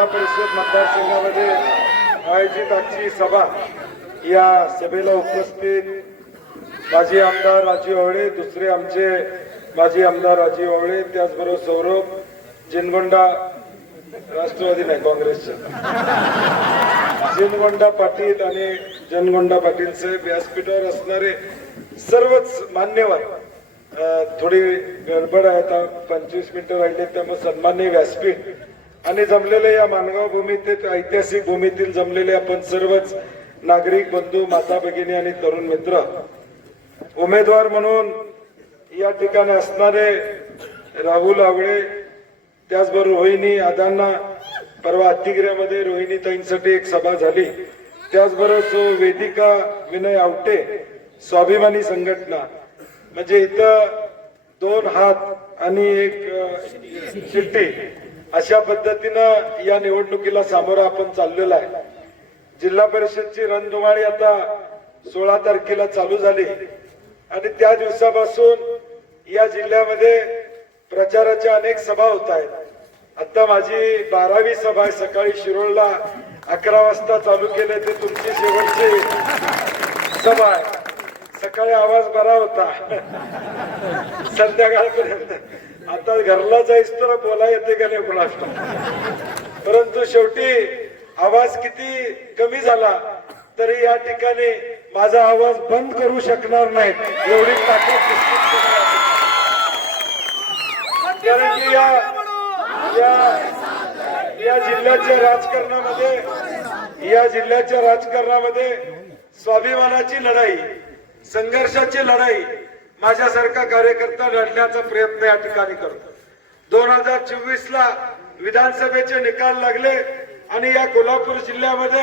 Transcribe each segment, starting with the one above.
जिल्हा परिषद मतदारसंघामध्ये आयोजित आजची सभा, या सभेला उपस्थित माजी आमदार राजीव आवळे, दुसरे आमचे माजी आमदार राजीव आवळे, त्याचबरोबर सौरभ जिनगोंडा, राष्ट्रवादी नाही काँग्रेसचे जिनगोंडा पाटील आणि जनगोंडा पाटील साहेब, व्यासपीठावर असणारे सर्वच मान्यवर. थोडी गडबड आहे, आता 25 मिनिटं राहिले, त्यामुळे सन्मान्य व्यासपीठ आणि जमलेले या मानगाव भूमीत, ऐतिहासिक भूमीतील जमलेले आपण सर्वच नागरिक बंधू, माता भगिनी आणि तरुण मित्र, उमेदवार म्हणून या ठिकाणी असणारे राहुल आवळे, त्याचबरोबर रोहिणी आदांना, परवा अतिग्रहामध्ये रोहिणी ताईंसाठी एक सभा झाली, त्याचबरोबर वेदिका विनय आवटे, स्वाभिमानी संघटना, म्हणजे इथं 2 हात आणि एक चिठ्ठी अशा पद्धतीनं या निवडणुकीला सामोरं आपण चाललेला आहे. जिल्हा परिषदची रणधुमाळी आता 16 तारखेला चालू झाली आणि त्या दिवसापासून या जिल्ह्यामध्ये प्रचाराच्या अनेक सभा होत आहेत. आता माझी 12वी सभा आहे. सकाळी शिरोळला 11 वाजता चालू केले, ते तुमची शेवटची सभा आहे. सकाळी आवाज बरा होता, संध्याकाळपर्यंत. आता घरला जायच तर बोला येते का नाही कोणास, परंतु शेवटी आवाज किती कमी झाला तरी या ठिकाणी माझा आवाज बंद करू शकणार नाही, एवढी ताकद. कारण की या जिल्ह्याच्या राजकारणामध्ये स्वाभिमानाची लढाई, संघर्षाची लढाई माझ्यासारखा कार्यकर्ता लढण्याचा प्रयत्न या ठिकाणी करतो. 2024ला विधानसभेचे निकाल लागले आणि या कोल्हापूर जिल्ह्यामध्ये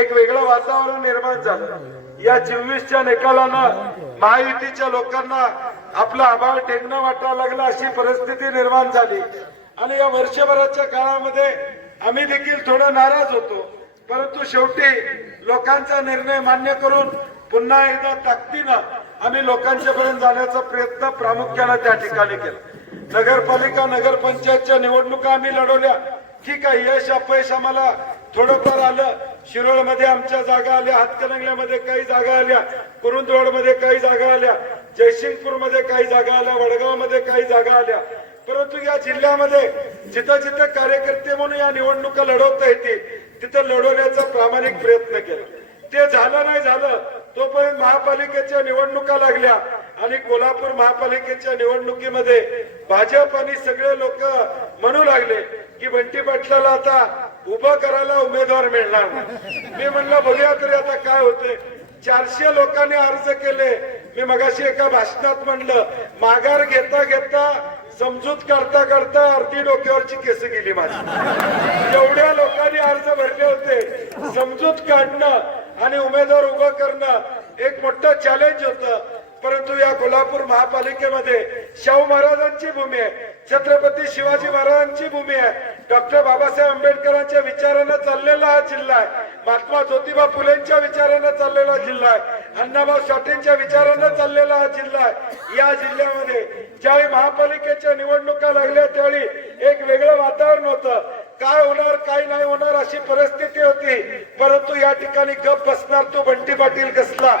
एक वेगळं वातावरण निर्माण झालं. या 24च्या निकालानं महायुतीच्या लोकांना आपला आभाळ टेकणं वाटायला लागलं, अशी परिस्थिती निर्माण झाली. आणि या वर्षभराच्या काळामध्ये आम्ही देखील थोडं नाराज होतो, परंतु शेवटी लोकांचा निर्णय मान्य करून पुन्हा एकदा ताकदीनं आम्ही लोकांच्या पर्यंत जाण्याचा प्रयत्न प्रामुख्याने त्या ठिकाणी केला. नगरपालिका, नगरपंचायतच्या निवडणुका आम्ही लढवल्या. ठीक आहे, यश अपयश आम्हाला थोडंफार आलं. शिरोळमध्ये आमच्या जागा आल्या, हातकणंगल्यामध्ये काही जागा आल्या, कुरुंदवाडमध्ये काही जागा आल्या, जयसिंगपूरमध्ये काही जागा आल्या, वडगावमध्ये काही जागा आल्या. परंतु या जिल्ह्यामध्ये जिथं जिथं कार्यकर्ते म्हणून या निवडणुका लढवता येतील तिथं लढवण्याचा प्रामाणिक प्रयत्न केला. ते झालं नाही झालं तोपर्यंत महापालिकेच्या निवडणुका लागल्या आणि कोल्हापूर महापालिकेच्या निवडणुकीमध्ये भाजप आणि सगळे लोक म्हणू लागले की बंटी पाटलाला आता उभं करायला उमेदवार मिळणार नाही. मी म्हणलं बघूया तरी आता काय होते. 400 लोकांनी अर्ज केले. मी मगाशी एका भाषणात म्हणलं, माघार घेता घेता, समजूत करता करता अर्धी डोक्यावरची केस गेली माझी. एवढ्या लोकांनी अर्ज भरले होते. समजूत काढणं आणि उमेदवार उभं करणं एक मोठं चॅलेंज होतं. परंतु या कोल्हापूर महापालिकेमध्ये शाहू महाराजांची भूमी आहे, छत्रपती शिवाजी महाराजांची भूमी आहे, डॉक्टर बाबासाहेब आंबेडकरांच्या विचारानं चाललेला हा जिल्हा आहे, महात्मा ज्योतिबा फुलेंच्या विचारानं चाललेला जिल्हा आहे, अण्णाभाऊ साठेंच्या विचारानं चाललेला हा जिल्हा आहे. या जिल्ह्यामध्ये ज्यावेळी महापालिकेच्या निवडणुका लागल्या त्यावेळी एक वेगळं वातावरण होतं. काय होणार काय नाही होणार अशी परिस्थिती होती. परंतु या ठिकाणी गप बसणार तो बंटी पाटील कसला.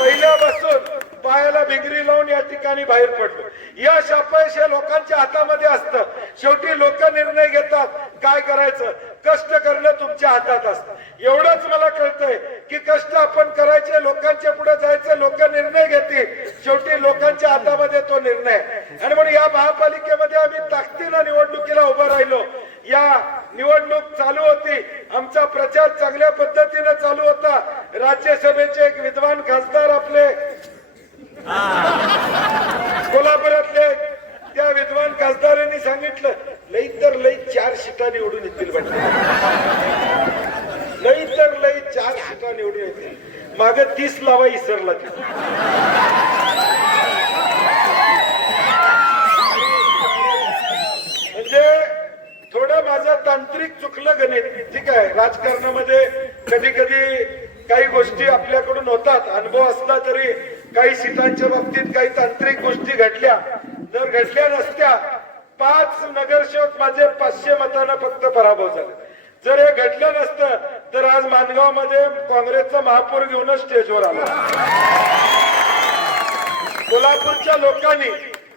पहिल्यापासून पायाला भिंगरी लावून या ठिकाणी बाहेर पडलो. यश अपयश हे लोकांच्या हातामध्ये असतं. शेवटी लोक निर्णय घेतात काय करायचं. कष्ट करणं तुमच्या हातात असतं. एवढंच मला कळतंय की कष्ट आपण करायचे, लोकांच्या पुढे जायचं, लोक निर्णय घेतील. शेवटी लोकांच्या हातामध्ये तो निर्णय. आणि म्हणून या महापालिकेमध्ये आम्ही ताकदीनं निवडणुकीला उभं राहिलो. या निवडणूक चालू होती, आमचा प्रचार चांगल्या पद्धतीने चालू होता. राज्यसभेचे एक विद्वान खासदार आपले कोल्हापुरातले, त्या विद्वान खासदारांनी सांगितलं लई तर लई 4 सीटा निवडून येतील. लई तर लई 4 सीटा निवडून येतील. मागे 30 लावा इसरला. म्हणजे थोडं माझं तांत्रिक चुकलं गणित. ठीक आहे, राजकारणामध्ये कधी कधी काही गोष्टी आपल्याकडून होतात. अनुभव असला तरी काही सीटांच्या बाबतीत काही तांत्रिक गोष्टी घडल्या. जर घडल्या नसत्या 5 नगरसेवक माझे 500 मतांना फक्त पराभव झाले. जर हे घडलं नसतं तर आज माणगाव मध्ये काँग्रेसचा महापौर घेऊनच स्टेजवर आला. कोल्हापूरच्या लोकांनी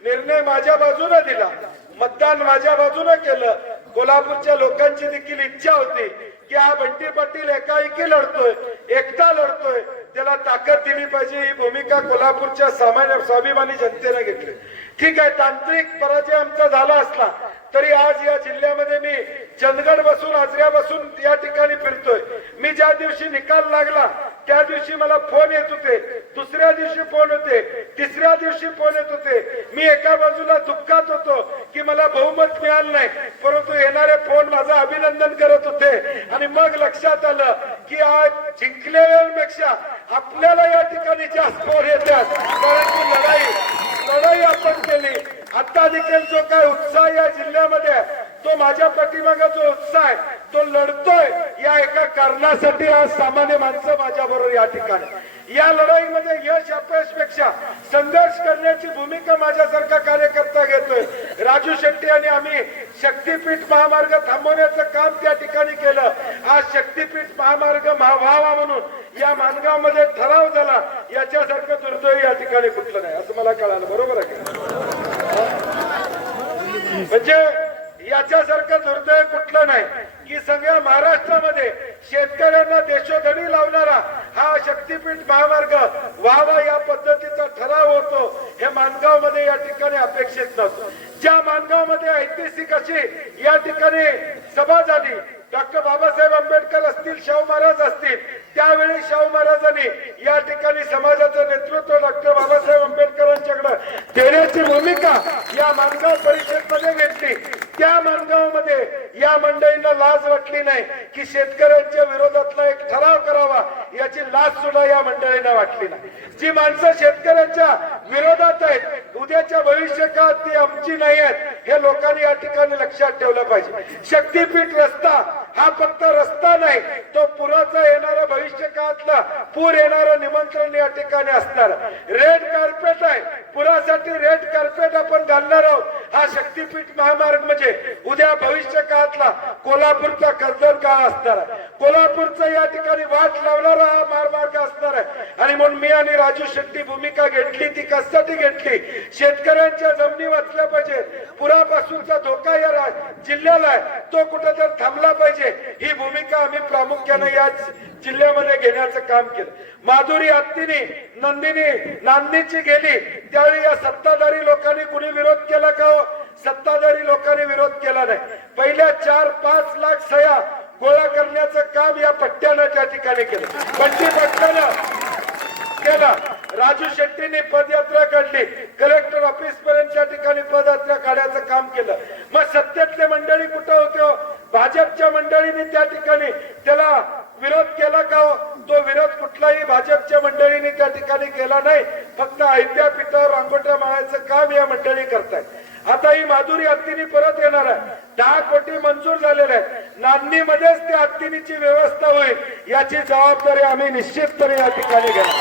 निर्णय माझ्या बाजूने दिला, मतदान माझ्या बाजूने केलं. कोल्हापूरच्या लोकांची देखील इच्छा होती की हा बंटी पाटील एकाएकी लढतोय, एकटा लढतोय, त्याला ताकद दिली पाहिजे. ही भूमिका कोल्हापूरच्या सामान्य स्वाभिमानी जनतेने घेतली. ठीक आहे, तांत्रिक पराजय आमचा झाला असला तरी आज या जिल्ह्यामध्ये मी चंदगड बसून आजऱ्या बसून या ठिकाणी फिरतोय. मी ज्या दिवशी निकाल लागला त्या दिवशी मला फोन येत होते, दुसऱ्या दिवशी फोन होते, तिसऱ्या दिवशी फोन येत होते. मी एका बाजूला दुःखात होतो की मला बहुमत मिळालं नाही, परंतु येणारे फोन माझं अभिनंदन करत होते. आणि मग लक्षात आलं की आज जिंकलेल्यांपेक्षा आपल्याला या ठिकाणी जास्त फोन येतात, कारण की लढाई आपण केली. आता देखील जो काय उत्साह या जिल्ह्यामध्ये आहे तो माझ्या पाठीमागे जो उत्साह आहे तो लढतोय या एका कारणासाठी. आज सामान्य माणसं माझ्या बरोबर या ठिकाणी. या लढाईमध्ये यश अपयशपेक्षा संघर्ष करण्याची भूमिका माझ्यासारखा कार्यकर्ता घेतोय. राजू शेट्टी आणि आम्ही शक्तीपीठ महामार्ग थांबवण्याचं काम त्या ठिकाणी केलं. आज शक्तीपीठ महामार्ग व्हावा म्हणून या माणगाव मध्ये ठराव झाला. याच्यासारखं दुर्दैव या ठिकाणी कुठलं नाही असं मला कळालं. बरोबर आहे का? म्हणजे याच्यासारखं दुर्दैव कुठलं नाही की सगळ्या महाराष्ट्रामध्ये शेतकऱ्यांना देशोधडी लावणारा हा शक्तीपीठ महामार्ग व्हावा या पद्धतीचा ठराव होतो. हे माणगाव मध्ये या ठिकाणी अपेक्षित नव्हतं. ज्या माणगाव मध्ये ऐतिहासिक अशी या ठिकाणी सभा झाली, डॉक्टर बाबासाहेब आंबेडकर असतील, शाहू महाराज असतील, त्यावेळी शाहू महाराजांनी या ठिकाणी समाजाचं नेतृत्व डॉक्टर बाबासाहेब आंबेडकरांच्याकडे देण्याची भूमिका या माणगाव परिषदेमध्ये घेतली. त्या माणगावमध्ये या मंडळींना लाज वाटली नाही की शेतकऱ्यांच्या विरोधातला एक ठराव करावा, याची लाज सुद्धा या मंडळींना वाटली नाही. जी माणसं शेतकऱ्यांच्या विरोधात आहेत, उद्याच्या भविष्यकाळात ती आमची नाही आहेत, हे लोकांनी या ठिकाणी लक्षात ठेवलं पाहिजे. शक्तीपीठ रस्ता हा फक्त रस्ता नाही, तो पुराचा येणारा भविष्य काळातला पूर येणारं निमंत्रण या ठिकाणी असणार. रेड कार्पेट आहे, पुरासाठी रेड कार्पेट आपण घालणार आहोत. हा शक्तीपीठ महामार्ग म्हणजे उद्या भविष्य काळातला कोल्हापूरचा कर्जत काळ असणार आहे. कोल्हापूरचा या ठिकाणी वाट लावणारा हा महामार्ग असणार आहे. आणि म्हणून मी आणि राजू शेट्टी भूमिका घेतली. ती कशासाठी घेतली? शेतकऱ्यांच्या जमिनी वाचल्या पाहिजे, पुरापासूनचा धोका या जिल्ह्याला आहे तो कुठेतरी थांबला पाहिजे. ही भूमिका आम्ही प्रामुख्याने या जिल्ह्यामध्ये घेण्याचं काम केलं. माधुरी हत्तीने नांदीची गेली त्यावेळी या सत्ताधारी लोकांनी कुणी विरोध केला का? सत्ताधारी लोकांनी विरोध केला नाही. पहिल्या 4-5 लाख सह्या गोळा करण्याचं काम या पट्ट्यानं त्या ठिकाणी केलं, बंटी पट्ट्यानं केलं. राजू शेट्टीने पदयात्रा काढली, कलेक्टर ऑफिस पर्यंत त्या ठिकाणी पदयात्रा काढायचं काम केलं. मग सत्तेतले मंडळी कुठं होते? भाजपच्या मंडळींनी त्या ठिकाणी त्याला विरोध केला का? तो विरोध कुठलाही भाजपच्या मंडळींनी त्या ठिकाणी केला नाही. फक्त आयत्या पिठावर रांगोट्या मारायचं काम या मंडळी करतायत. आता ही माधुरी हत्तीनी परत येणार आहे. 10 कोटी मंजूर झालेले आहेत. नांदणीमध्येच त्या हत्तीनीची व्यवस्था होईल, याची जबाबदारी आम्ही निश्चितपणे या ठिकाणी घेणार.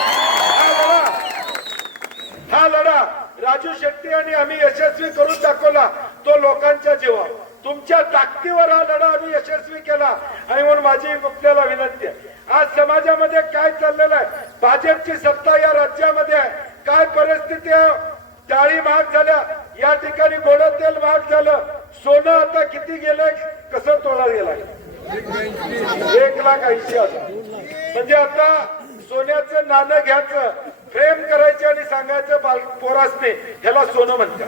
हा लढा राजू शेट्टी आणि आम्ही यशस्वी करून दाखवला. तो लोकांच्या जीवावर, तुमच्या ताकदीवर हा लढा आम्ही यशस्वी केला. आणि म्हणून माझी आपल्याला विनंती आहे, आज समाजामध्ये काय चाललेलं आहे? भाजपची सत्ता या राज्यामध्ये आहे. काय परिस्थिती आहे? डाळी महाग झाल्या, या ठिकाणी गोड तेल महाग झालं, सोनं आता किती गेलंय, कसं तोळा गेलाय? 1,80,000. म्हणजे आता सोन्याचं नाणं घ्यायचं, फ्रेम करायचे आणि सांगायचं पोरासने ह्याला सोनं म्हणतात,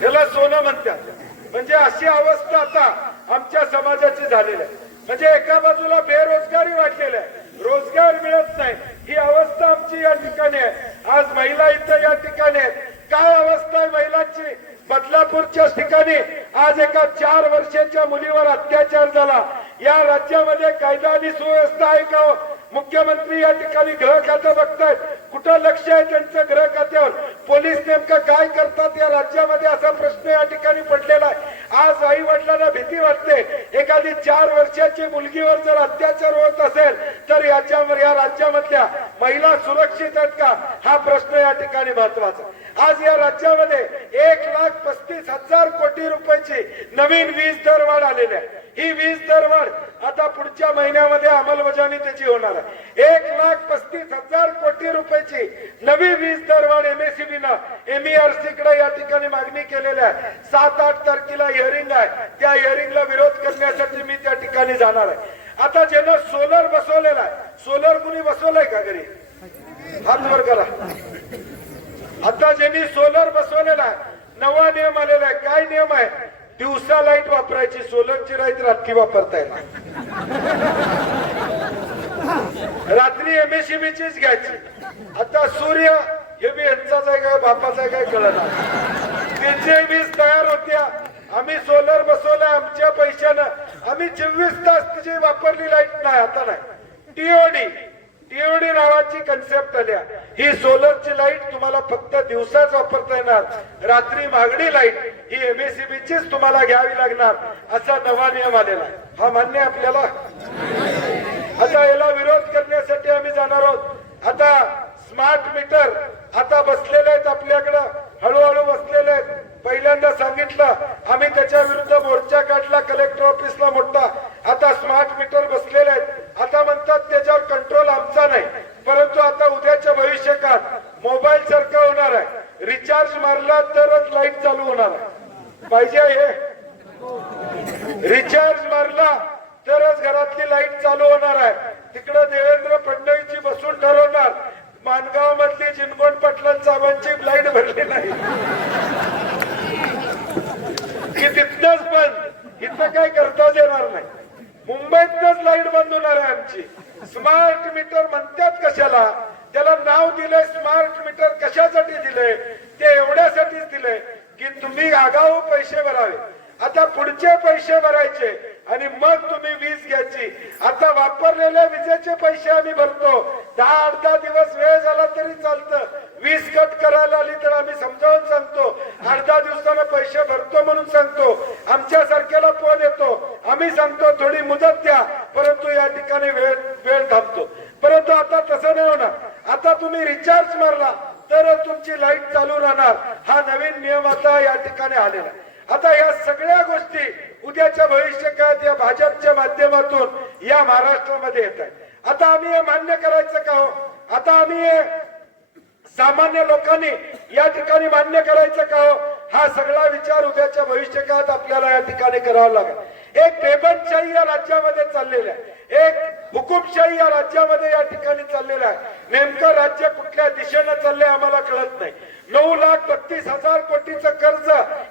ह्याला सोनं म्हणतात. म्हणजे अशी अवस्था आता आमच्या समाजाची झालेली आहे. म्हणजे एका बाजूला बेरोजगारी वाढलेली आहे, रोजगार मिळत नाही, ही अवस्था आमची या ठिकाणी आहे. आज महिला इथं या ठिकाणी आहेत. काय अवस्था आहे महिलांची? बदलापूरच्या ठिकाणी आज एका 4 वर्षाच्या मुलीवर अत्याचार झाला. या राज्यामध्ये कायदा आणि सुव्यवस्था आहे का? मुख्यमंत्री या ठिकाणी गृह खातं बघतायत, कुठं लक्ष आहे त्यांचं गृह खात्यावर? पोलीस नेमकं काय करतात या राज्यामध्ये, असा प्रश्न या ठिकाणी पडलेला आहे. आज आई वडिलांना भीती वाटते, एखादी 4 वर्षाची मुलगीवर जर अत्याचार होत असेल तर याच्यावर या राज्यामधल्या महिला सुरक्षित आहेत का, हा प्रश्न या ठिकाणी महत्वाचा. आज या राज्यामध्ये 1,35,000 कोटी रुपयाची नवीन वीज दरवाढ आलेली आहे. ही वीज दरवाढ आता पुढच्या महिन्यामध्ये अंमलबजावणी त्याची होणार आहे. 1,35,000 कोटी रुपयाची नवी वीज दरवाढ MSEB MERC कडे या ठिकाणी मागणी केलेली आहे. 7-8 तारखेला हिअरिंग आहे. त्या हिअरिंगला विरोध करण्यासाठी मी त्या ठिकाणी जाणार आहे. आता ज्यानं सोलर बसवलेला आहे, सोलर कुणी बसवलंय का घरी? हात वर करा. आता ज्यांनी सोलर बसवलेला आहे, नवा नियम आलेला आहे. काय नियम आहे? दिवसा लाईट वापरायची, सोलरची लाईट रात्री वापरता येणार. रात्री MSEBचीच घ्यायची. आता सूर्य हे बी यांचाच आहे काय बापाचा आहे काय कळणार. त्यांचे वीज तयार होत्या, आम्ही सोलर बसवलं आमच्या पैशानं. आम्ही 24 तास तिची वापरली लाईट नाही, आता नाही. टीओडी नावाची कन्सेप्ट आल्या. ही सोलरची लाईट तुम्हाला फक्त दिवसाच वापरता येणार, रात्री मागणी लाईट ही MSEBचीच तुम्हाला घ्यावी लागणार, असा नवा नियम आलेला आहे. हा मान्य आपल्याला? आता याला विरोध करण्यासाठी आम्ही जाणार आहोत. आता स्मार्ट मीटर आता बसलेले आहेत आपल्याकडं, हळूहळू बसलेले आहेत. पहिल्यांदा सांगितलं आम्ही त्याच्या विरुद्ध मोर्चा काढला कलेक्टर ऑफिसला मोठा. आता स्मार्ट मीटर बसलेले आहेत. आता म्हणतात त्याच्यावर कंट्रोल आमचा नाही, परंतु आता उद्याच्या भविष्यकाळात मोबाईल सारखा होणार आहे. रिचार्ज मारला तरच लाईट चालू होणार आहे. पाहिजे हे? रिचार्ज मारला तरच घरातली लाईट चालू होणार आहे. तिकडे देवेंद्र फडणवीसची बसून ठरवणार. मानगाव मधली जिनकोन पाटलां साहेबांची लाईट भरली नाही की तिथनच बंद, इथं काय करताच येणार नाही. मुंबईतच लाईट बंद होणार आहे आमची. स्मार्ट मीटर म्हणतात कशाला? त्याला नाव दिलंय स्मार्ट मीटर. कशासाठी दिलंय? ते एवढ्यासाठीच दिलंय की तुम्ही आगाऊ पैसे भरावे. आता पुढचे पैसे भरायचे आणि मग तुम्ही वीज घ्यायची. आता वापरलेल्या विजेचे पैसे आम्ही भरतो. 10-8 दिवस वेळ झाला तरी चालतं. वीज कट करायला आली तर आम्ही समजावून सांगतो. 8-10 दिवसानं पैसे भरतो म्हणून सांगतो. आमच्या सारख्याला फोन येतो, आम्ही सांगतो थोडी मुदत द्या, परंतु या ठिकाणी वेळ थांबतो. परंतु आता तसं नाही होणार. आता तुम्ही रिचार्ज मारला तर तुमची लाईट चालू राहणार. हा नवीन नियम आता या ठिकाणी आलेला आहे. आता या सगळ्या गोष्टी उद्याच्या भविष्यकाळात या भाजपच्या माध्यमातून या महाराष्ट्रामध्ये येत आहेत. आता आम्ही हे मान्य करायचं का हो? आता आम्ही सामान्य लोकांनी या ठिकाणी मान्य करायचं का हो? हा सगळा विचार उद्याच्या भविष्यकाळात आपल्याला या ठिकाणी करावा लागेल. एक बेबंदशाही या राज्यामध्ये चाललेली आहे, एक हुकुमशाही या राज्यामध्ये या ठिकाणी चाललेला आहे. नेमकं राज्य कुठल्या दिशेनं चाललंय आम्हाला कळत नाही. 9,32,000 कोटीचं कर्ज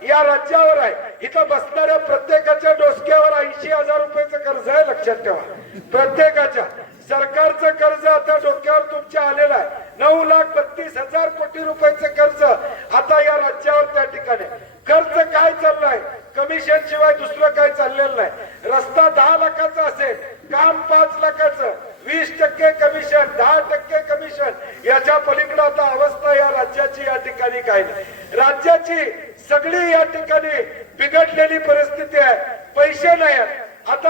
या राज्यावर आहे. इथं बसणाऱ्या प्रत्येकाच्या डोसक्यावर 80,000 रुपयाचं कर्ज आहे, लक्षात ठेवा. प्रत्येकाच्या सरकारचं कर्ज आता डोक्यावर तुमच्या आलेलं आहे. 9,32,000 कोटी रुपयाचं कर्ज आता या राज्यावर त्या ठिकाणी. खर्च काय चाललाय? कमिशन शिवाय दुसरं काय चाललेलं नाही. रस्ता 10 लाखाचा असेल, काम 5 लाखाचं, 20% कमिशन, 10% कमिशन. याच्या पलीकडे आता अवस्था या राज्याची या ठिकाणी काय नाही. राज्याची सगळी या ठिकाणी बिघडलेली परिस्थिती आहे. पैसे नाही आहेत. आता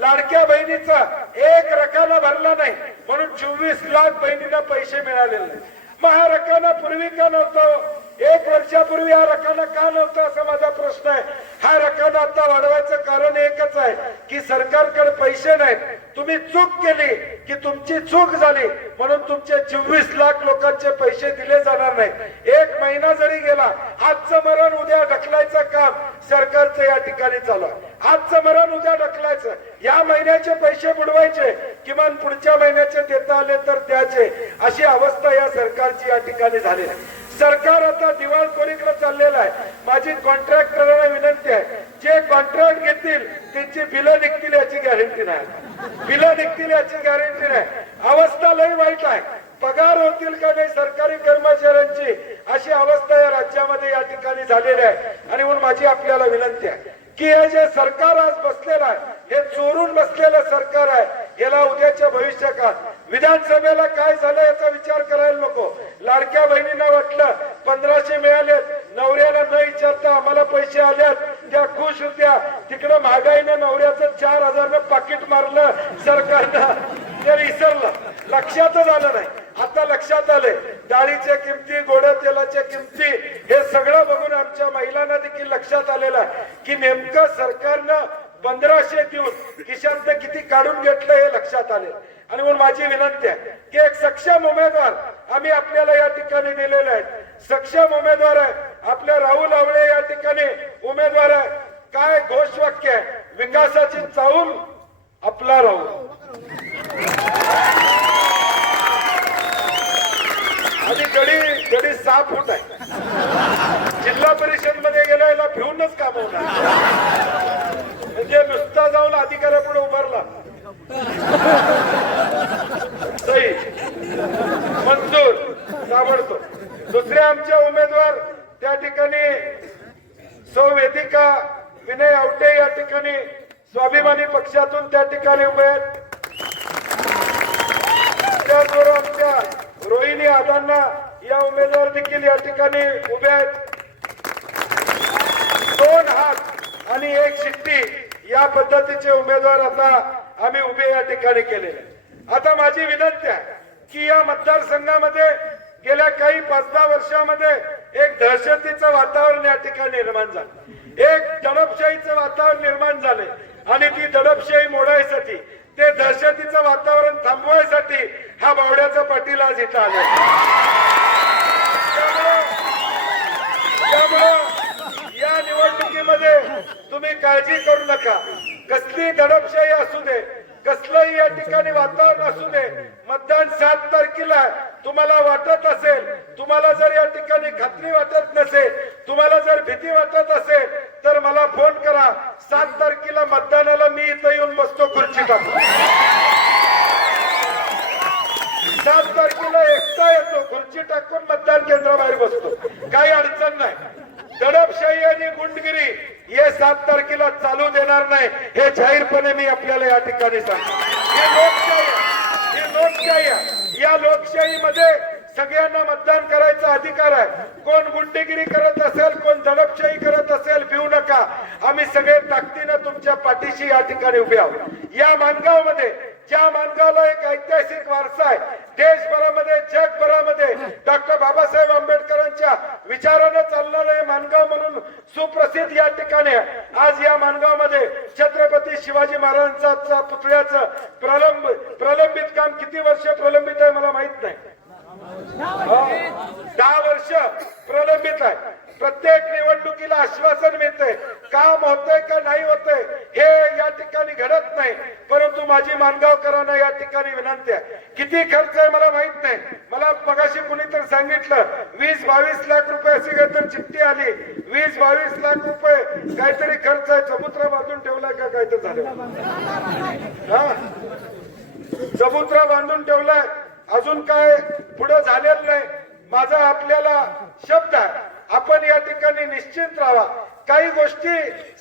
लाडक्या बहिणीचा 1 रकाना भरला नाही म्हणून 24 लाख बहिणींना पैसे मिळालेले नाही. मग हा रकाना पूर्वी का नव्हता? 1 वर्षापूर्वी हा रकाना का नव्हता असा माझा प्रश्न आहे. हा रकाना आता वाढवायचं कारण एकच आहे की सरकारकडे पैसे नाहीत. तुम्ही चूक केली की तुमची चूक झाली म्हणून तुमचे 24 लाख लोकांचे पैसे दिले जाणार नाहीत. 1 महिना जरी गेला, आजचं मरण उद्या ढकलायचं काम सरकारचं या ठिकाणी चालू आहे. आजचं मरण उद्या ढकलायचं, या महिन्याचे पैसे बुडवायचे, किमान पुढच्या महिन्याचे देता आले तर द्यायचे, अशी अवस्था या सरकारची या ठिकाणी झालेली आहे. सरकार आता दिवाळखोरीकडे चाललेलं आहे. माझी कॉन्ट्रॅक्टरला विनंती आहे, जे कॉन्ट्रॅक्ट घेतील त्यांची बिलं निघतील याची गॅरंटी नाही. बिलं निघतील याची गॅरंटी नाही. अवस्था लई वाईट आहे. पगार होतील का नाही सरकारी कर्मचाऱ्यांची, अशी अवस्था या राज्यामध्ये या ठिकाणी झालेली आहे. आणि म्हणून माझी आपल्याला विनंती आहे की हे जे सरकार आज बसलेलं आहे, हे चोरून बसलेलं सरकार आहे. याला उद्याच्या भविष्यकाळात विधानसभेला काय झालं याचा विचार करायला नको. लाडक्या बहिणींना वाटलं 1500 मिळाले, नवऱ्याला न विचारता आम्हाला पैसे आल्यात, त्या खुश होत्या. तिकडं महागाईनं नवऱ्याचं 4,000 पाकिट मारलं सरकारनं, ते विसरलं, लक्षातच आलं नाही. आता लक्षात आले डाळीच्या किमती, गोड्या तेलाच्या किमती हे सगळं बघून आमच्या महिलांना देखील लक्षात आलेलं आहे की नेमकं सरकारनं 1500 देऊन खिशातनं किती काढून घेतलं हे लक्षात आले. आणि म्हणून माझी विनंती आहे की एक सक्षम उमेदवार आम्ही आपल्याला या ठिकाणी दिलेले आहेत. सक्षम उमेदवार आहे आपल्या राहुल आवळे या ठिकाणी उमेदवार आहे. काय घोषवाक्य आहे, विकासाची चाहूल आपला राहुल. आणि गडी 6 फूट आहे. जिल्हा परिषद मध्ये गेल्याला भिवूनच काम होणार म्हणजे नुसता जाऊन अधिकाऱ्यापुढे उभारला सही मंजूर ताबडतोब. दुसरे आमचे उमेदवार त्या ठिकाणी सौ वेदिका विनय आवटे या ठिकाणी स्वाभिमानी पक्षातून त्या ठिकाणी उभे आहेत. त्याचबरोबर आमच्या रोहिणी आदांना या उमेदवार देखील या ठिकाणी उभे आहेत. 2 हात आणि 1 शिट्टी या पद्धतीचे उमेदवार आता आम्ही उभे या ठिकाणी केलेले. आता माझी विनंती आहे की या मतदारसंघामध्ये गेल्या काही 5-10 वर्षामध्ये एक दहशतीचं वातावरण या ठिकाणी निर्माण झालं, एक दडपशाहीचं वातावरण निर्माण झाले आणि ती दडपशाही मोडायसाठी, ते दहशतीचं वातावरण थांबवायसाठी हा बावड्याचा पाटील आज इथं आले. त्यामुळं या निवडणुकीमध्ये तुम्ही काळजी करू नका. कसली दडपशाही असू दे, कसलंही या ठिकाणी वातावरण असू दे, मतदान 7 तारखेला तुम्हाला वाटत असेल, तुम्हाला जर या ठिकाणी खात्री वाटत नसेल, तुम्हाला जर भीती वाटत असेल तर मला फोन करा. 7 तारखेला मतदानाला मी इथं येऊन बसतो खुर्ची टाकून. 7 तारखेला एकटा येतो, खुर्ची टाकून मतदान केंद्राबाहेर बसतो, काही अडचण नाही. दडपशाही आणि गुंडगिरी हे 7 तारखेला चालू देणार नाही हे जाहीरपणे मी आपल्याला या ठिकाणी सांगतो. ही लोकशाही आहे. या लोकशाहीमध्ये सगळ्यांना मतदान करायचा अधिकार आहे. कोण गुंडगिरी करत असेल, कोण दडपशाही करत असेल, भिवू नका. आम्ही सगळे ताकदीनं तुमच्या पाठीशी या ठिकाणी उभे आहोत. या माणगावमध्ये, ज्या माणगावला एक ऐतिहासिक वारसा आहे, देशभरामध्ये जगभरामध्ये डॉक्टर बाबासाहेब आंबेडकरांच्या विचारानं चालणारं हे माणगाव म्हणून सुप्रसिद्ध या ठिकाणी आहे. आज या माणगावमध्ये छत्रपती शिवाजी महाराजांचा पुतळ्याचं प्रलंबित काम किती वर्ष प्रलंबित आहे मला माहित नाही. 10 वर्ष प्रलंबित आहे. प्रत्येक निवडणुकीला आश्वासन मिळते, काम होतंय का नाही होतंय हे या ठिकाणी घडत नाही. परंतु माझी माणगावकरांना या ठिकाणी विनंती आहे, किती खर्च आहे मला माहित नाही. मला मगाशी कुणीतरी सांगितलं 20-22 लाख रुपये अशी काहीतरी चिठ्ठी आली. 20-22 लाख रुपये काहीतरी खर्च आहे. चबुतरा बांधून ठेवलाय का काहीतरी झालं, चबुतरा बांधून ठेवलाय, अजून काय पुढे झालेलं नाही. माझा आपल्याला शब्द आहे, आपण या ठिकाणी निश्चित राहा. काही गोष्टी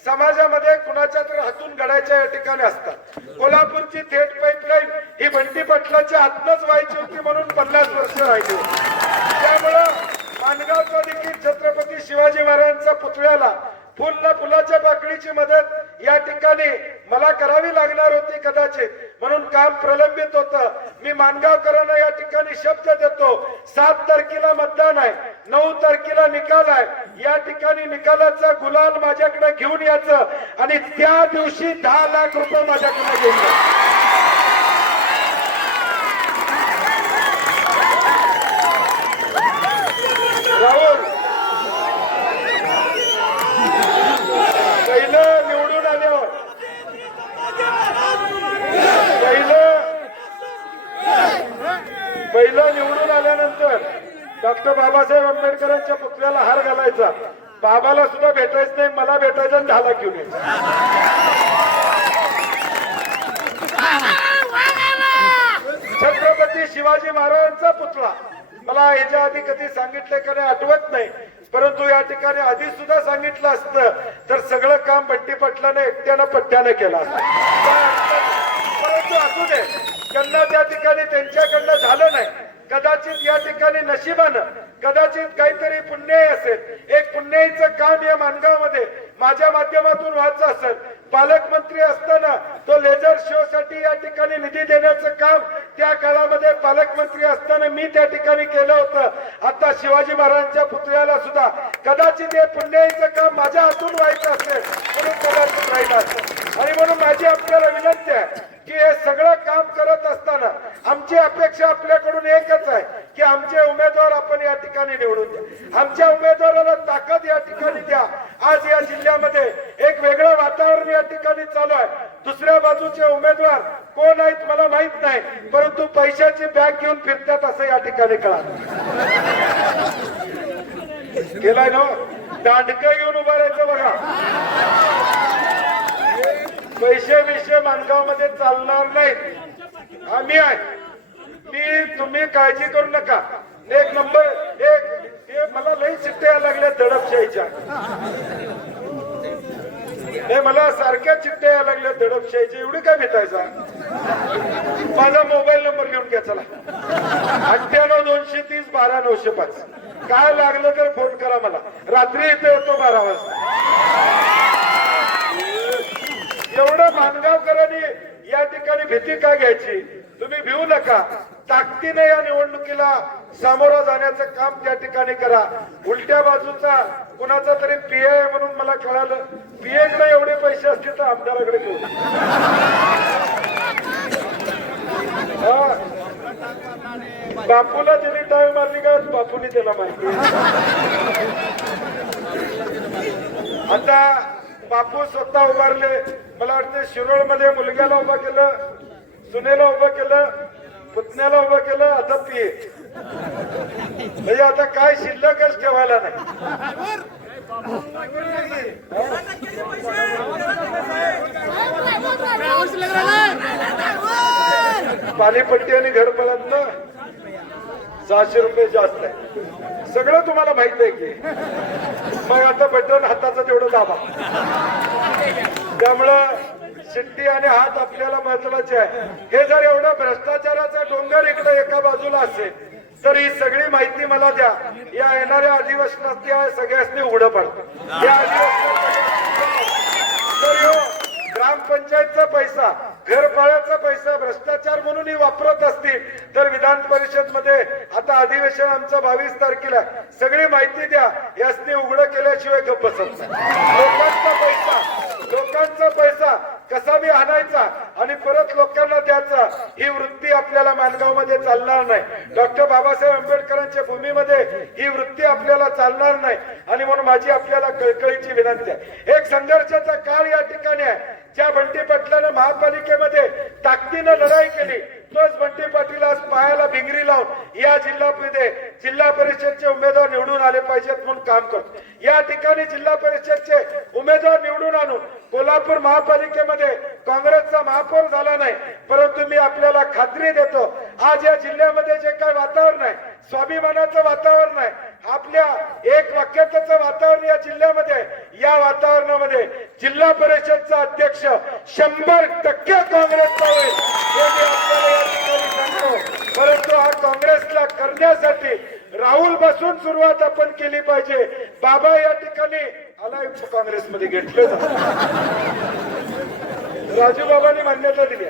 समाजामध्ये कुणाच्या तरी हातून घडायच्या या ठिकाणी असतात. कोल्हापूरची थेट पाईपलाईन ही बंटी पाटलाच्या हातनच व्हायची होती म्हणून 50 वर्ष राहिली. त्यामुळं माणगावचा देखील छत्रपती शिवाजी महाराजांच्या पुतळ्याला फुलाच्या पाकळीची मदत या ठिकाणी मला करावी लागणार होती कदाचित, म्हणून काम प्रलंबित होतं. मी माणगावकरांना या ठिकाणी शब्द देतो, 7 तारखेला मतदान आहे, 9 तारखेला निकाल आहे. या ठिकाणी निकालाचा गुलाल माझ्याकडे घेऊन यायचं आणि त्या दिवशी 10 लाख रुपये माझ्याकडे घेऊन यायचं. राहुल पहिलं निवडून आल्यावर पहिलं निवडून आल्यानंतर डॉक्टर बाबासाहेब आंबेडकरांच्या पुतळ्याला हार घालायचा. बाबाला सुद्धा भेटायचं नाही, मला भेटायचं आणि 10 लाख घेऊन यायचं. छत्रपती शिवाजी महाराजांचा पुतळा मला याच्या आधी कधी सांगितले का नाही आठवत नाही, परंतु या ठिकाणी आधी सुद्धा सांगितलं असतं तर सगळं काम बंटी पाटलाने एकट्यानं पट्ट्यानं केलं असतं. परंतु असू दे, त्यांना त्या ठिकाणी त्यांच्याकडनं झालं नाही. कदाचित या ठिकाणी नशिबानं कदाचित काहीतरी पुण्याई असेल, एक पुण्याईचं काम या माणगावमध्ये माझ्या माध्यमातून व्हायचं असेल. पालकमंत्री असताना तो लेझर शो साठी या ठिकाणी निधी देण्याचं काम त्या काळामध्ये पालकमंत्री असताना मी त्या ठिकाणी केलं होतं. आता शिवाजी महाराजांच्या पुतळ्याला सुद्धा कदाचित हे पुण्याईचं काम माझ्या हातून व्हायचं असेल म्हणून कदाचित राहिलं असेल. आणि म्हणून माझी आपल्याला विनंती आहे की हे सगळं काम करत असताना आमची अपेक्षा आपल्याकडून एकच आहे की आमचे उमेदवार आपण या ठिकाणी निवडून द्या. आमच्या उमेदवाराला ताकद या ठिकाणी द्या. आज या जिल्ह्यामध्ये एक वेगळं वातावरण या ठिकाणी चालू आहे. दुसऱ्या बाजूचे उमेदवार कोण आहेत मला माहित नाही, परंतु पैशाची बॅग घेऊन फिरतात असं या ठिकाणी कळालं. केलाय ना दांडकं घेऊन उभं राहायचं बघा. पैसे विषय माणगाव मध्ये चालणार नाहीत. आम्ही आहे मी, तुम्ही काळजी करू नका. एक नंबर एक हे मला लई चिठ्ठ्या लागल्या दडपशाहीच्या. नाही मला सारख्या चिठ्ठ्या यायला लागल्या दडपशाहीच्या. एवढी काय भेटायचा. माझा मोबाईल नंबर घेऊन घ्या चला. 98 230 12 905. काय लागलं तर फोन करा मला. रात्री इथे येतो 12 वाजता. एवढं मानगावकरांनी या ठिकाणी भीती काय घ्यायची. तुम्ही भिवू नका. ताकदीने या निवडणुकीला सामोरं जाण्याचं काम त्या ठिकाणी करा. उलट्या बाजूचा कुणाचा तरी पीए म्हणून मला कळालं. पीए कडे एवढे पैसे असतील तर आमदाराकडे घेऊ. बापूला त्यांनी टाळी मारली का बापूने त्याला माहिती. आता बापू स्वतः उभारले. मला वाटतं शिरोळ मध्ये मुलग्याला उभं केलं, सुनेला उभं केलं, पुतण्याला उभं केलं, आता पीए. म्हणजे आता काय शिल्लकच ठेवायला नाही. पाणीपट्टी आणि घरपलांना 600 रुपये जास्त आहे. सगळं तुम्हाला माहित आहे की. मग आता बटन हाताचं तेवढं दाबा. त्यामुळं शिट्टी आणि हात आपल्याला महत्वाचे आहे. हे जर एवढं भ्रष्टाचाराचा डोंगर इकडे एका बाजूला असेल तर ही सगळी माहिती मला द्या. या येणाऱ्या अधिवेशनात त्या सगळ्यांनी उघडं पडतं. या ग्रामपंचायतचा पैसा, घरपाळ्याचा पैसा भ्रष्टाचार म्हणूनही वापरत असतील तर विधान परिषद मध्ये आता अधिवेशन आमचं 22 तारखेला. सगळी माहिती द्या. यासनी उघडं केल्याशिवाय गप्प बसत नाही. लोकांचा पैसा कसा बी आणायचा आणि परत लोकांना द्यायचा, ही वृत्ती आपल्याला माणगाव मध्ये चालणार नाही. डॉक्टर बाबासाहेब आंबेडकरांच्या भूमीमध्ये ही वृत्ती आपल्याला चालणार नाही. आणि म्हणून माझी आपल्याला कळकळीची विनंती आहे. एक संघर्षाचा काळ या ठिकाणी आहे. ज्या बंटी पाटलाने महापालिकेमध्ये ताकदीनं लढाई केली तोच बंटी पाटील आज पायाला भिंगरी लावून या जिल्ह्यामध्ये जिल्हा परिषदचे उमेदवार निवडून आले पाहिजेत म्हणून काम करतो. या ठिकाणी जिल्हा परिषदचे उमेदवार निवडून आणून कोल्हापूर महापालिकेमध्ये काँग्रेसचा महापौर झाला नाही, परंतु मी आपल्याला खात्री देतो आज या जिल्ह्यामध्ये जे काही वातावरण आहे, स्वाभिमानाचं वातावरण आहे, आपल्या एक वाक्यतेचं वातावरण या जिल्ह्यामध्ये, या वातावरणामध्ये जिल्हा परिषदचा अध्यक्ष 100% काँग्रेसचा होईल हे मी आपल्याला या ठिकाणी सांगतो. परंतु हा काँग्रेसला करण्यासाठी राहुल बसून सुरुवात आपण केली पाहिजे. बाबा या ठिकाणी आला काँग्रेसमध्ये घेतलं. राजू बाबांनी मान्यता दिली.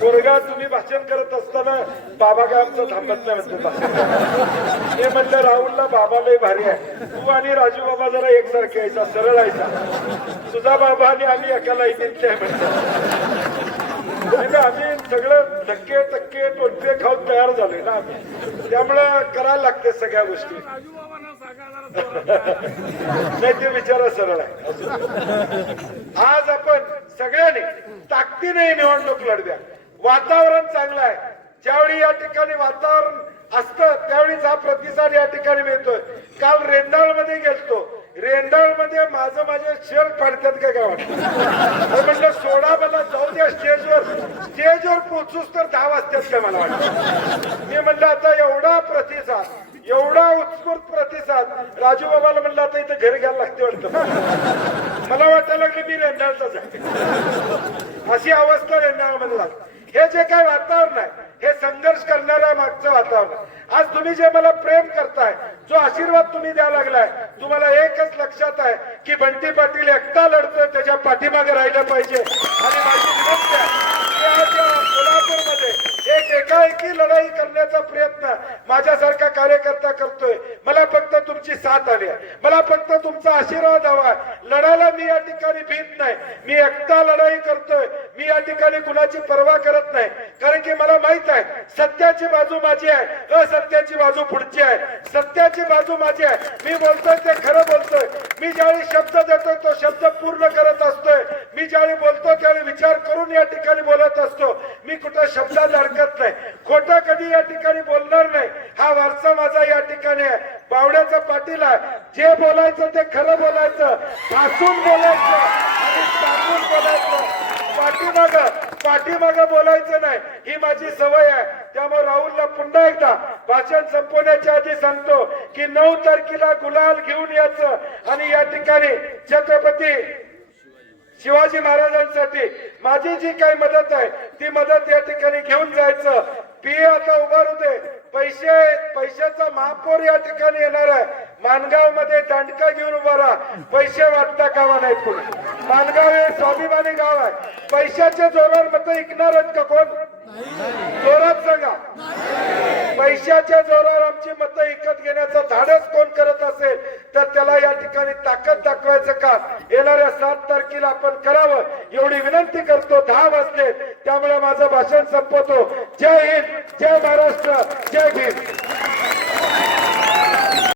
कोरगा तुम्ही भाषण करत असताना बाबा काय आमचं थांबत नाही म्हणतो. हे म्हणलं राहुलला बाबा लय भारी आहे. तू आणि राजू बाबा जरा एकसारखे यायचा, सरळ यायचा. तुझा बाबा आणि आम्ही एकाला इथे म्हणतो. आम्ही सगळं धक्के टक्के टोटके खाऊन तयार झालोय ना आम्ही. त्यामुळं करायला लागते सगळ्या गोष्टी. नाही ते विचारा सरळ आहे. आज आपण सगळ्यांनी ताकदीने निवडणूक लढव्या. वातावरण चांगलं आहे. ज्यावेळी या ठिकाणी वातावरण असतं त्यावेळीच हा प्रतिसाद या ठिकाणी मिळतोय. काल रेंदाळ मध्ये गेलतो. रेंदाळ मध्ये माझे शेर पाडतात काय वाटतं. म्हटलं सोडा मला जाऊ द्या स्टेजवर पोहोचूच तर 10 वाजतात काय मला वाटतं. मी म्हटलं आता एवढा प्रतिसाद, एवढा उत्स्फूर्त प्रतिसाद. राजू बाबाला म्हणलं आता इथं घर घ्यायला लागते वाटतं. मला वाटायला लागली मी रेंदाळचाच आहे. अशी अवस्था रेंदाळमध्ये लागते. हे जे काही वातावरण आहे हे संघर्ष करणाऱ्या मागचं वातावरण. आज तुम्ही जे मला प्रेम करताय, जो आशीर्वाद तुम्ही द्यायला लागलाय, तुम्हाला एकच लक्षात आहे की बंटी पाटील एकटा लढतोय, त्याच्या पाठीमागे राहिलं पाहिजे. आणि माझी विनंती आहे की आज कोल्हापूरमध्ये एक एकाएकी साथ आली आहे. मला फक्त तुमचा आशीर्वाद हवा आहे. लढायला मी या ठिकाणी भीत नाही. मी एकटा लढाई करतोय. मी या ठिकाणी कुणाची पर्वा करत नाही. कारण की मला माहित आहे सत्याची बाजू माझी आहे, असत्याची बाजू पुढची आहे. सत्याची बाजू माझी आहे. मी बोलतोय ते खरं बोलतोय. मी ज्यावेळी शब्द देतोय तो शब्द पूर्ण करत असतोय. मी ज्यावेळी बोलतो त्यावेळी विचार करून या ठिकाणी बोलत असतो. मी कुठं शब्दात अडकत नाही. खोटं कधी या ठिकाणी बोलणार नाही. हा वारसा माझा या ठिकाणी आहे. बावड्याचा पाटील आहे. जे बोलायचं ते खरं बोलायचं, हसून बोलायचं आणि टाकून बोलायचं. पाठीमाग बोलायचं नाही, ही माझी सवय आहे. त्यामुळे राहुलला पुन्हा एकदा भाषण संपवण्याच्या आधी सांगतो की 9 तारखेला गुलाल घेऊन यायचं आणि या ठिकाणी छत्रपती शिवाजी महाराजांसाठी माझी जी काही मदत आहे ती मदत या ठिकाणी घेऊन जायचं. पीए आता उभारू दे. पैशाचा महापौर या ठिकाणी येणार आहे. मानगाव मध्ये दांडका घेऊन उभा राहा. पैसे वाटता कामा नाहीत कोणी. मानगाव हे स्वाभिमानी गाव आहे. पैशाच्या जोरावर मत ऐकणार आहेत का कोण? जोरात सांगा. पैशाच्या जोरावर आमची मतं विकत घेण्याचा धाडस कोण करत असेल तर त्याला या ठिकाणी ताकद दाखवायचं काम येणाऱ्या 7 तारखेला आपण करावं एवढी विनंती करतो. 10 वाजले त्यामुळे माझं भाषण संपवतो. जय हिंद, जय महाराष्ट्र, जय भीम.